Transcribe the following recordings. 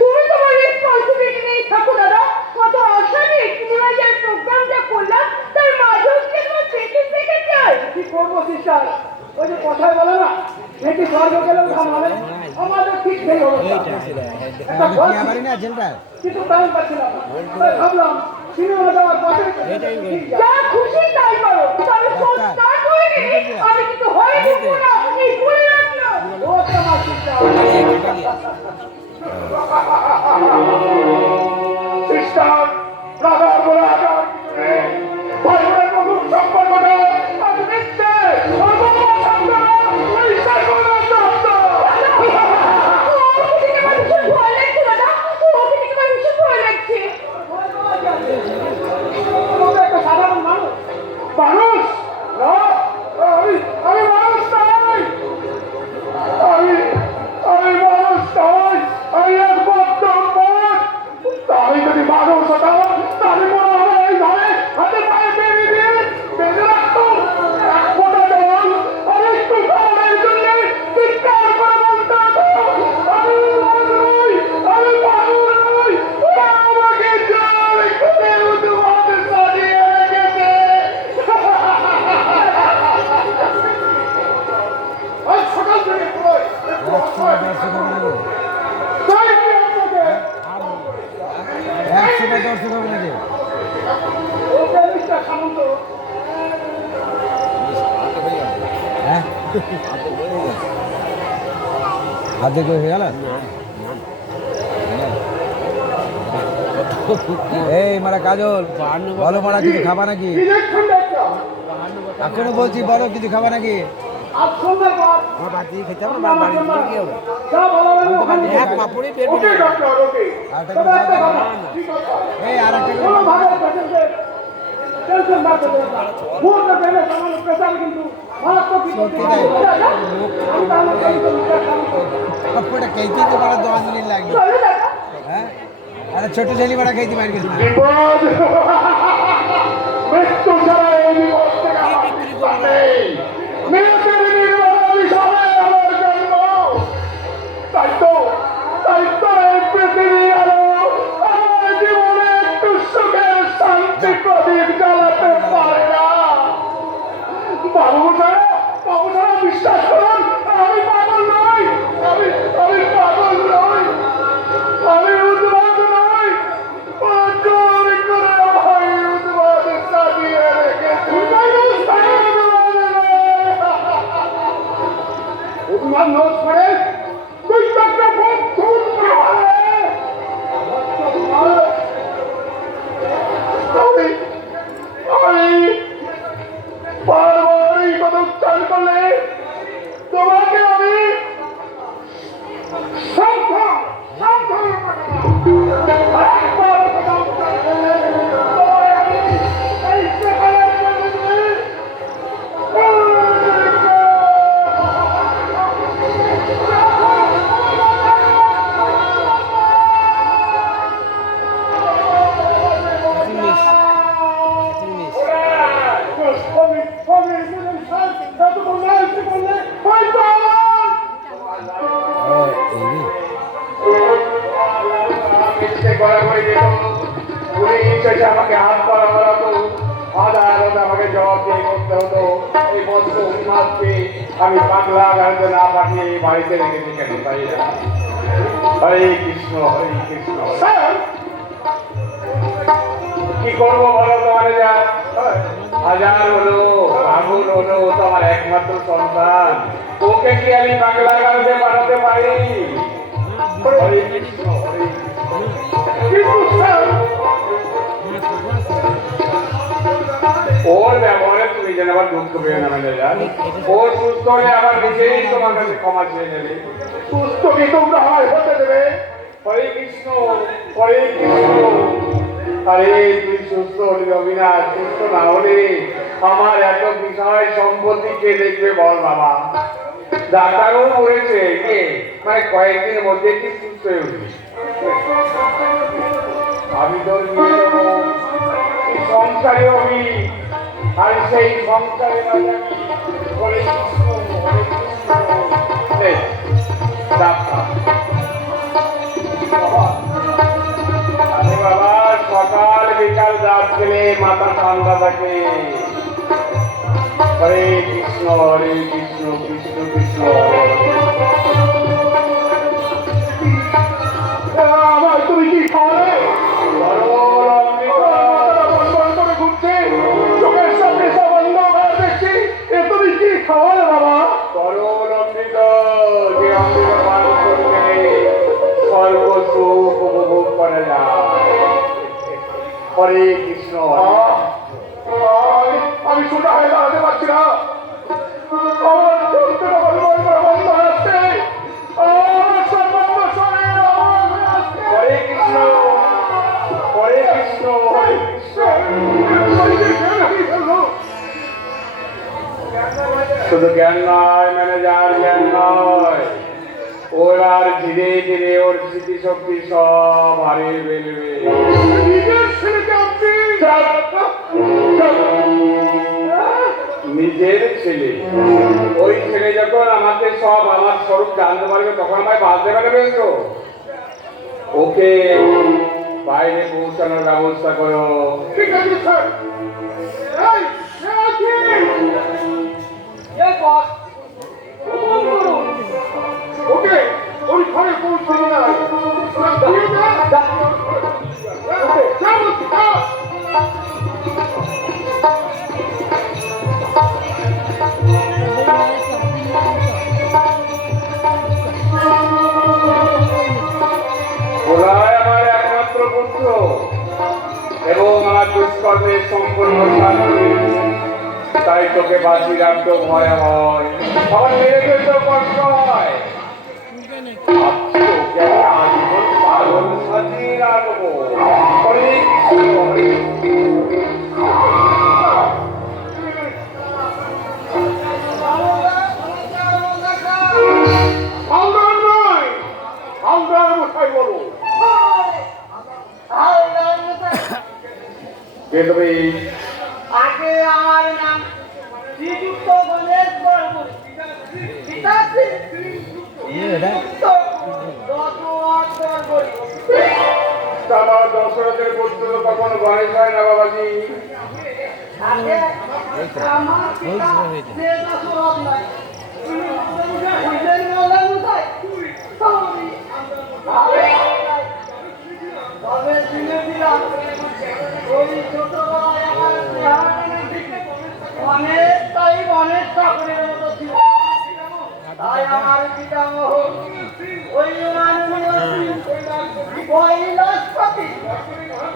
তুমি তোমার রেসপন্সিবিলিটি নেই থাকো দাদা। কত আশা নিয়ে সিনেমার প্রোগ্রামটা করলাম, তার মাঝেও কি তোমার পেছন থেকে চাই? কি করবো সিস্টার? ওই যে কথায় বলে না, মেয়েটি স্বর্গ গেলেও ধান হবে, আমাদের ঠিক সেই অবস্থা। কিন্তু টাইম পাচ্ছিলাম না, তাই ভাবলাম সিনেমা যাওয়ার পথে যা খুশি তাই করো, তবে ফোন স্টার্ট হয়ে গেলে আমি কিন্তু হয়ে উঠবো না, এই বলে রাখলাম। ও তোমার সিস্টার সিস্টার রাগার বলে আগার ভাই বোনের মধুর সম্পর্কটা আজ মিথ্যে সাধারণ মানুষ মানুষ আমি আমি মানুষ নই, আমি আমি মানুষ নই, আমি এক বদ্ধ পথ। আমি যদি মানুষ হতাম তাহলে মনে হবে এই ঘরে হাতে পায়ে বেঁধে দিয়ে বেঁধে রাখতো এক ফোঁটা জল আর একটু খাবারের জন্য চিৎকার করে বলতে হতো আমি মানুষ নই, আমি মানুষ নই। আমাকে জল একটু উদ্ভাবে সাজিয়ে রেখেছে। আজ সকাল থেকে আধে হয়ে গেল। এই মারা কাজল, বলো মারা কিছু খাবা নাকি? এখনো বলছি বলো কিছু খাবা নাকি? খেতে পারা 10 মিনিট লাগবে। হ্যাঁ, আরে ছোট ছেলে বাড়া খেতে পারবি না। মৃত্যু ছাড়া এই বিপদ থেকে আমার বিশ্বাস নেই। মেয়েদের নির্বাচনী সভায় আমার জন্ম, তাই তো এই পৃথিবী আলো আমার জীবনে একটু সুখের শান্তি প্রদীপ জ্বালাতে পারে না। বাবু সারা বিশ্বাস করুন, আমি পাগল নই, আমি পাগল নই, আমি উদ্বাদ নই। জোর করে আমায় উদ্বাদ সাজিয়ে রেখেছে। উদ্বাদ নোট করে তুই তো একটা খুন আমি বারবার এই কথা উচ্চারণ করলে তোমাকে আমি আমাকে হাত করা হতো, আদালত আমাকে জবাব দিয়ে করতে হতো। এই মস্ত উন্মাদকে আমি পাগলা গাড়িতে না পাঠিয়ে বাড়িতে রেখেছি কেন তাই না? হরে কৃষ্ণ হরে কৃষ্ণ। কি করবো বলো তোমার? যা হাজার হলো আগুন হলো তোমার একমাত্র সন্তান, ওকে কি আমি পাগলা গাড়িতে পাঠাতে পারি? হরে কৃষ্ণ হরে কৃষ্ণ। ওর ব্যবহারে তুমি যেন আবার দুঃখ পেয়ে না ম্যানেজার। ওর সুস্থ হলে আবার নিজেই তোমার কাছে ক্ষমা চেয়ে নেবে। সুস্থ কি তোমরা হয় হতে দেবে? হরে কৃষ্ণ হরে কৃষ্ণ। আরে তুই সুস্থ হলি অবিনাশ, সুস্থ না হলে আমার এত বিষয় সম্পত্তি কে দেখবে বল বাবা? ডাক্তারও বলেছে কে মানে কয়েকদিনের মধ্যে কি সুস্থ হয়ে উঠবি। আমি তোর সংসারে হবি আর সেই সংসারে থাকে। হরে কৃষ্ণ কৃষ্ণ কৃষ্ণ আমার তুমি কি খাওয়ালে? করে ঘুরছে, চোখের সামনে সব অন্ধকার দেখছি, এ তুমি কি খাওয়ালে বাবা? করল অমৃত, যে অমৃত পান করলে স্বর্গ সুখ উপভোগ করা যায়। হরে কৃষ্ণ। আমি সোজা হয়ে দাঁড়াতে পারছি না, আমার চোখটা বলবল করে বন্ধ হচ্ছে, আমার সর্বাঙ্গ শরীর অবশ হয়ে আসছে। হরে কৃষ্ণ হরে কৃষ্ণ হরে কৃষ্ণ। শুধু জ্ঞান নয় ম্যানেজার, জ্ঞান নয়, ওর আর ধীরে ধীরে ওর স্মৃতিশক্তি সব হারিয়ে ফেলবে। নিজের ছেলে, ওই ছেলে যখন আমাকে সব আমার স্বরূপ জানতে পারবে তখন আমায় বাঁচতে পারবে তো। ওকে বাইরে পৌঁছানোর ব্যবস্থা করো। ঠিক আছে স্যার। ওকে ওই ঘরে পৌঁছানো না। ওরাই আমার একমাত্র পুত্র এবং আমার দুষ্কর্মের সম্পূর্ণ শাস্তি, তাই তোকে বাঁচি রাখতেও ভয় হয়, আবার মেরে ফেলতেও কষ্ট হয়। তোকে আমি আজীবন পাগল সাজিয়ে রাখবো। অনেক হাওড়ার নয়, হাওড়ার মশাই বলো। কে তুমি? আগে আমার নাম শ্রীযুক্ত গণেশ বর্মন, পিতাশ্রী শ্রীযুক্ত দশরথ বর্মন। বাবা দশরথের পুত্র তখন গণেশ হয় না বাবাজি। আগে আমার পিতা যে দশরথ নয়, হুজের মালা মুসাই তবে শুনে দিলাম ওই ছোটবেলায় আমার অনেকটাই গণেশ ঠাকুরের মতো ছিল। তাই আমার পিতামহ ওই কৈলাসপতি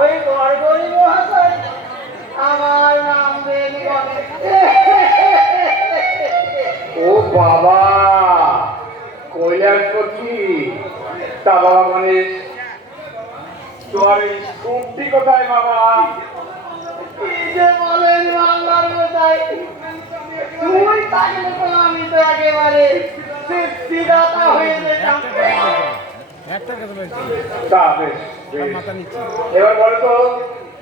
ওই গড়গড়ি মহাশয় আমার নাম দেন গণেশ। ও বাবা, কৈলাসপতি। তা বাবা গণেশ, তোমার এই স্কুপটি কোথায় বাবা? কি যে বলেন বাংলার মশাই, তুই থাকলে তো আমি তো একেবারে সিদ্ধিদাতা হয়ে যেতাম। তা বেশ বেশ। এবার বলো তো,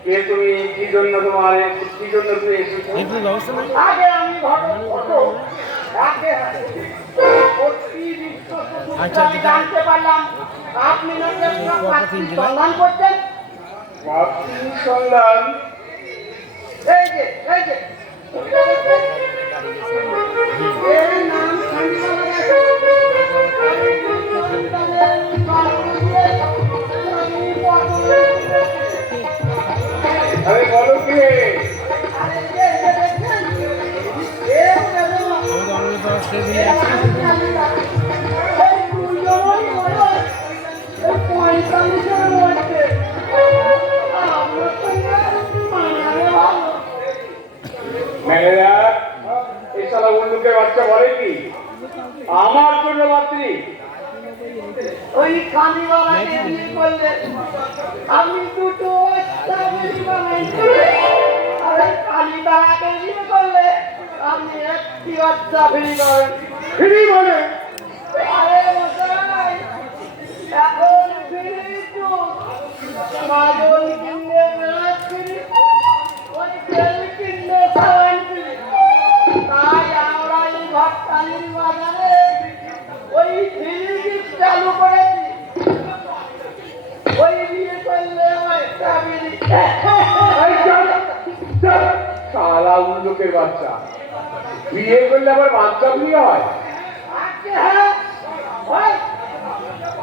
কে তুমি, কি জন্য তোমার, কি জন্য তুমি এসেছো? আগে আমি ঘটক আগে অতি বিশ্বস্ত জানতে পারলাম আপনি নাকি একটা পাত্রীর সন্ধান করছেন। পাত্রীর সন্ধান? এই যে এর নাম শান্তিবালা দাস। আরে বলো কে? ম্যানেজার, এই শালা উল্লুকের বাচ্চা বলে কি আমার জন্য পাত্রী? ওই কানিওয়ালাকে বিয়ে করলে আমি দুটো স্ট্রবেরি বানাই, আর ওই কালীবালাকে বিয়ে করলে আপনি একটি স্ট্রবেরি পাবেন। ফিরি মানে? আরে মশাই, এখন ফিরি যুগ, মাদল কিনলে মেলাজ ফিরি, ওই তেল কিনলে সাবান ফিরি। তাই আমরা এই ভট্টালির বাজারে ওই ফিরি গিফট চালু করেছি। ওই বিয়ে করলে আমার স্ট্রবেরি। এই চল, চল। শালা উল্লুকের বাচ্চা, বিয়ে করলে আবার বাচ্চা বিয়ে হয়? আচ্ছা, হ্যাঁ, ওই,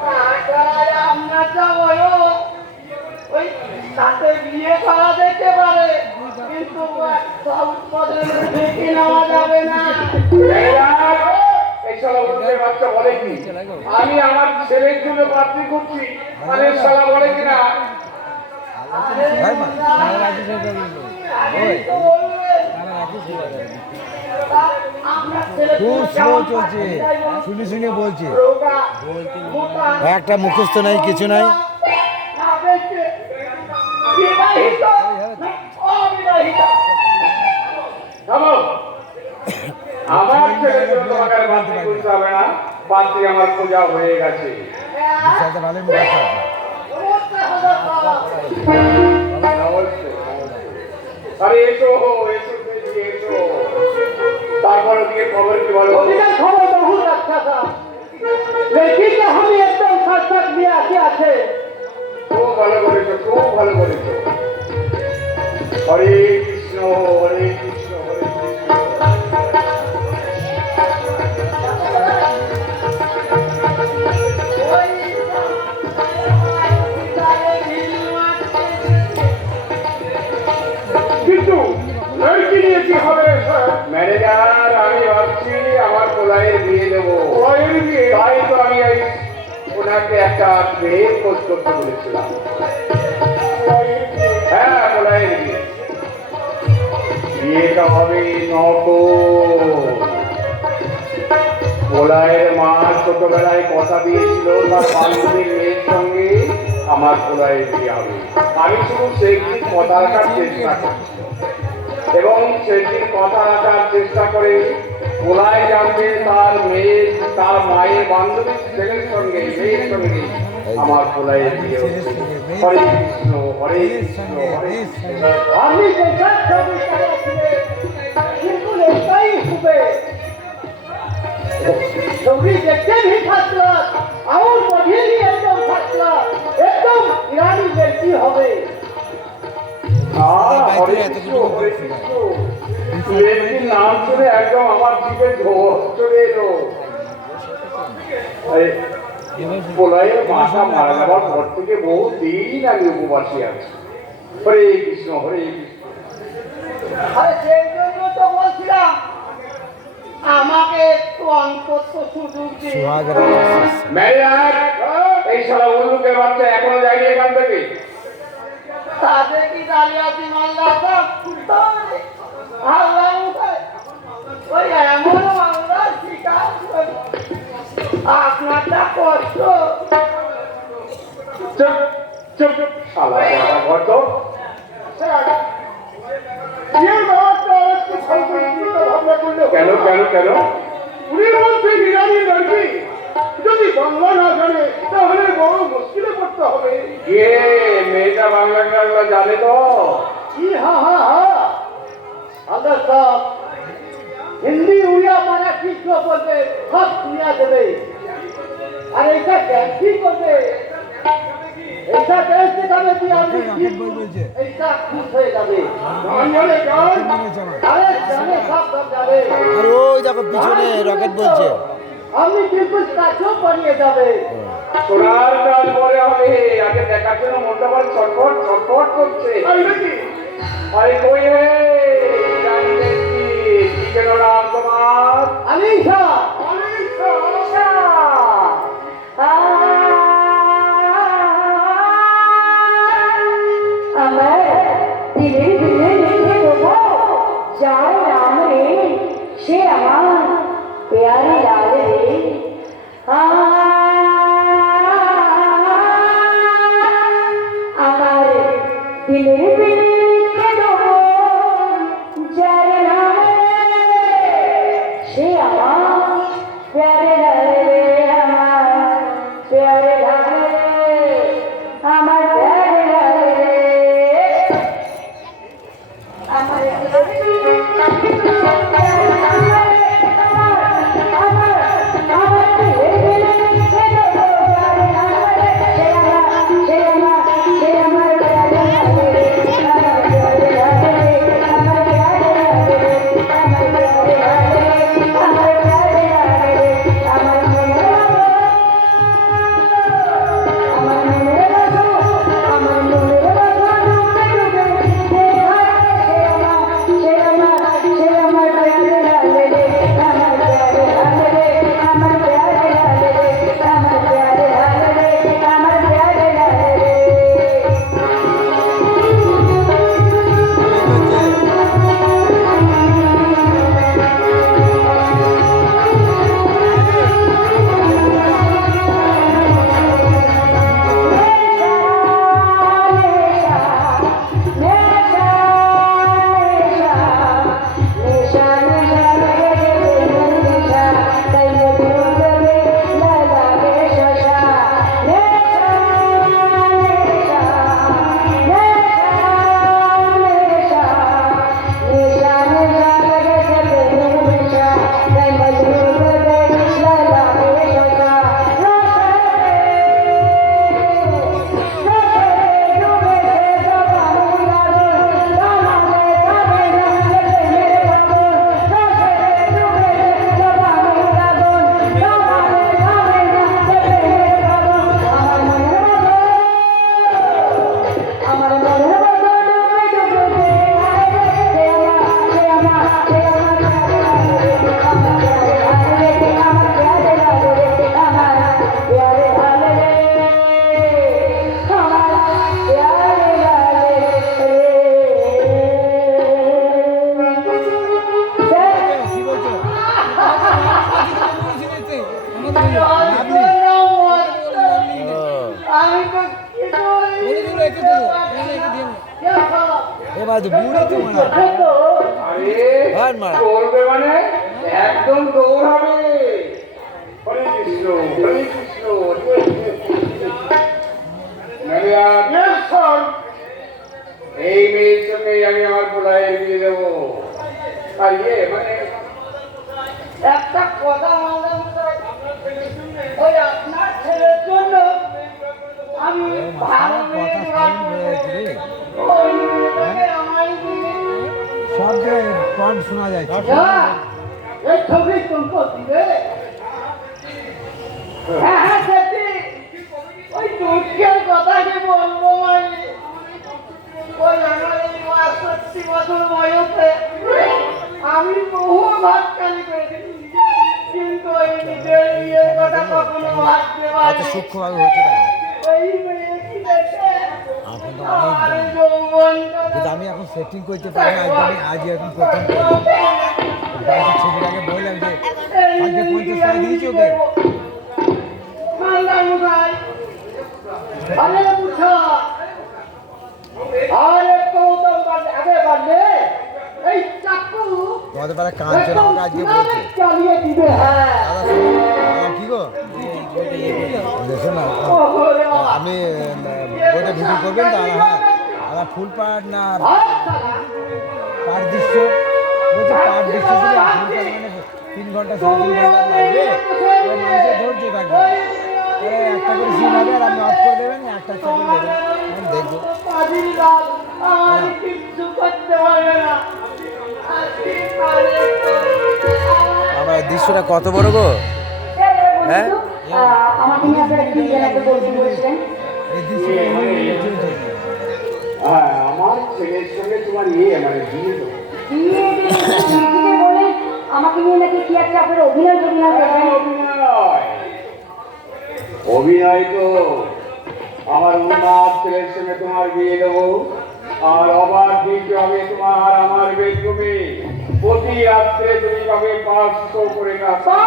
তাছাড়া আমরা যা বলো, ওই তাতে বিয়ে করা যেতে পারে, কিন্তু সব পদে দেখে নেওয়া যাবে না। এই শালা উল্লুকের বাচ্চা বলে কি আমি আমার ছেলের জন্য পাত্রী করছি, মানে শালা বলে কিনা ভাই মা সারা রাতে সেটা ওই সারা রাতে সেটা আমরা ছেলে খুব স্লো চলছে, শুনে শুনে বলছে, একটা মুখস্থ নাই, কিছু নাই। থামো, আমার ছেলের জন্য তোমাকে আর পাত্রী করতে হবে না, পাত্রী আমার খোঁজা হয়ে গেছে। সাথে ভালোই মুখস্থ আছে। অবশ্যই, আরে এসো এসো দিদি, এসো। তারপর ওদিকে খবর কি বলো? খবর বহু अच्छा था, लेकिन हम एकदम साथ साथ भी आते খুব ভালো করেছো, খুব ভালো করেছো। হরে কৃষ্ণ হরে কৃষ্ণ হরে কৃষ্ণ। কিন্তু লড়কি নিয়ে কি হবে? ম্যানেজার, আমি ভাবছি আমার পোলাইয়ের বিয়ে দেবো। পোলাইয়ের বিয়ে? তাই তো আমি এই ওনাকে একটা মেয়ের খোঁজ করতে বলেছিলাম। হ্যাঁ, পোলাইয়ের বিয়ে। বিয়েটা হবে পোলাইয়ের মা ছোটবেলায় কথা দিয়েছিল তার বান্ধবীর মেয়ের সঙ্গে আমার পোলাইয়ের বিয়ে হবে। আমি শুধু সেই দিন কথা রাখার চেষ্টা করছি এবং সেদিন কথা রাখার চেষ্টা করে পোলায় জানবে তার মেয়ে, তার মায়ের বান্ধবীর ছেলের সঙ্গে, মেয়ের সঙ্গে আমার পোলাইয়ের বিয়ে হচ্ছে। হরে কৃষ্ণ হরে কৃষ্ণ হরে কৃষ্ণ। আমি দেখা ছবি কিন্তু এটাই হবে ছবি দেখতে भी फर्स्ट क्लास और पढ़े भी एकदम फर्स्ट क्लास, एकदम ईरानी लड़की হবে। হরে কৃষ্ণ হরে কৃষ্ণ। লেডির নাম শুনে একদম আমার দিকে ঝোঁক চলে এলো। পোলাইয়ের মাথা মারা যাওয়ার পর থেকে বহু দিন আমি উপবাসী আছি। হরে কৃষ্ণ হরে কৃষ্ণ। আরে সেই জন্য তো বলছিলাম আমাকে একটু অন্তত সুযোগ দিন। ম্যানেজার, এই শালা উল্লুকের বাচ্চা এখনো যায়নি এখান থেকে। তাদের কি দাঁড়িয়ে আছি মাল্লা আল্লাহ ওই এমন আমরা শিকার করি, আপনারটা কষ্ট। চুপ চুপ চুপ, শালা বড়া ঘট। কেন কেন কেন? উনি বলছে ইরানি লড়কি, যদি বাংলা না জানে তাহলে বড় মুশকিলে পড়তে হবে। কে মেয়েটা বাংলা টাংলা জানে তো? जी हाँ हाँ हाँ, अगर सब हिंदी उड़िया मराठी जो बोलते सब सुनिया देवे और ऐसा डैंसिंग करते, ऐसा डांस दिखावे कि आदमी ऐसा खुश हो जावे। বাঙালি গান अरे जाने सब जावे, আর ওই দেখো পিছনে রকেট বলছে। আমি বিলকুল কাছেও পড়িয়ে যাবে। সোনার কাজ পরে হবে, আগে দেখার জন্য মনটা বল ছটফট ছটফট করছে। তাই নাকি? আরে কই রে জানি দেখি, কি যেন নাম তোমার? अलीशा আলিশা। আমার দিলে দিলে লিখে দেবো যার নাম রে সে আমার প্যারি লাল রে আমার দিলে দিলে লিখে দেবো যার নাম রে সে আমার প্যারি লাল রে আমার প্যারি লাল রে আমার প্যারি লাল রে আমার আমার তো বুড়ি তো মনে হয়। চোখে তো আরে ভাই মারা। করবে মানে একদম দৌড়াবে। হরে কৃষ্ণ হরে কৃষ্ণ। ম্যারিয়াম, Yes, sir. এই মেয়ের সঙ্গে আমি আমার পোলায়ের বিয়ে দেবো। আর মানে একটা কথা বললাম ওই আপনার ছেলের জন্য আমি ভালো মেয়ে কথা জোগাড় শুনবে করে রে। ওই মেয়েকে আমায় দিয়ে সব জায়গায় কম শোনা যায়। যা, এই ছবি তুলবো দিবে হ্যাঁ হ্যাঁ সেটি ওই দুঃখের কথা কি বলবো মানে ওই আমার এই ৬২ বছর বয়সে আমি বহু ভাবকালি করেছি কিন্তু ওই নিজের বিয়ের কথা কখনো ভাবতে কত পারি সূক্ষ্মভাবে হচ্ছে দেখো। ওই মেয়েটি দেখে এখন তো আমার অনেক দাম। যৌবনটা কিন্তু আমি এখন সেটিং করতে পারি না, একদমই আজ এখন প্রথম করি। বাড়িতে ছেলেটাকে বললাম যে আজকে 50 টাকা দিয়েছি ওকে। अरे पूछा अरे तो आगे बढ़ले এই চাকু তোমাদের পাড়া কাঞ্চন আমাকে আজকে বলছে চালিয়ে দিবে হ্যাঁ দাদা কি গো দেখো না ওরে বাবা আমি বইটা ভিডিও করবেন তো হ্যাঁ আমার ফুল পার্ট না পার্ট দৃশ্য বলছে পার্ট দৃশ্য দিলে ফুল পার্ট মানে 3 ঘন্টা 3.5 ঘন্টা লাগবে ওই মানুষের ধৈর্য থাকবে একটা করে সিন হবে আর আপনি অফ করে দেবেন একটা করে দেবেন আমি দেখবো পাদির গাল আর কিছু করতে পারবে না আজকে পারে আমার দৃশ্যটা কত বড় গো হ্যাঁ? আমাকে নিয়ে আপনারা কি যেন একটা বলতে বলছিলেন এই দৃশ্যটা হ্যাঁ, আমার ছেলের সঙ্গে তোমার মানে বিয়ে দেবো। বলে আমাকে নিয়ে নাকি কি একটা আপনার অভিনয় টভিনয় করবেন অভিনয় তো আমার উন্মাদ ছেলের সঙ্গে তোমার বিয়ে দেবো। আর অবাক দিতে হবে তোমার আমার বেডরুমে প্রতি রাত্রে তুমি পাবে 500 করে টাকা।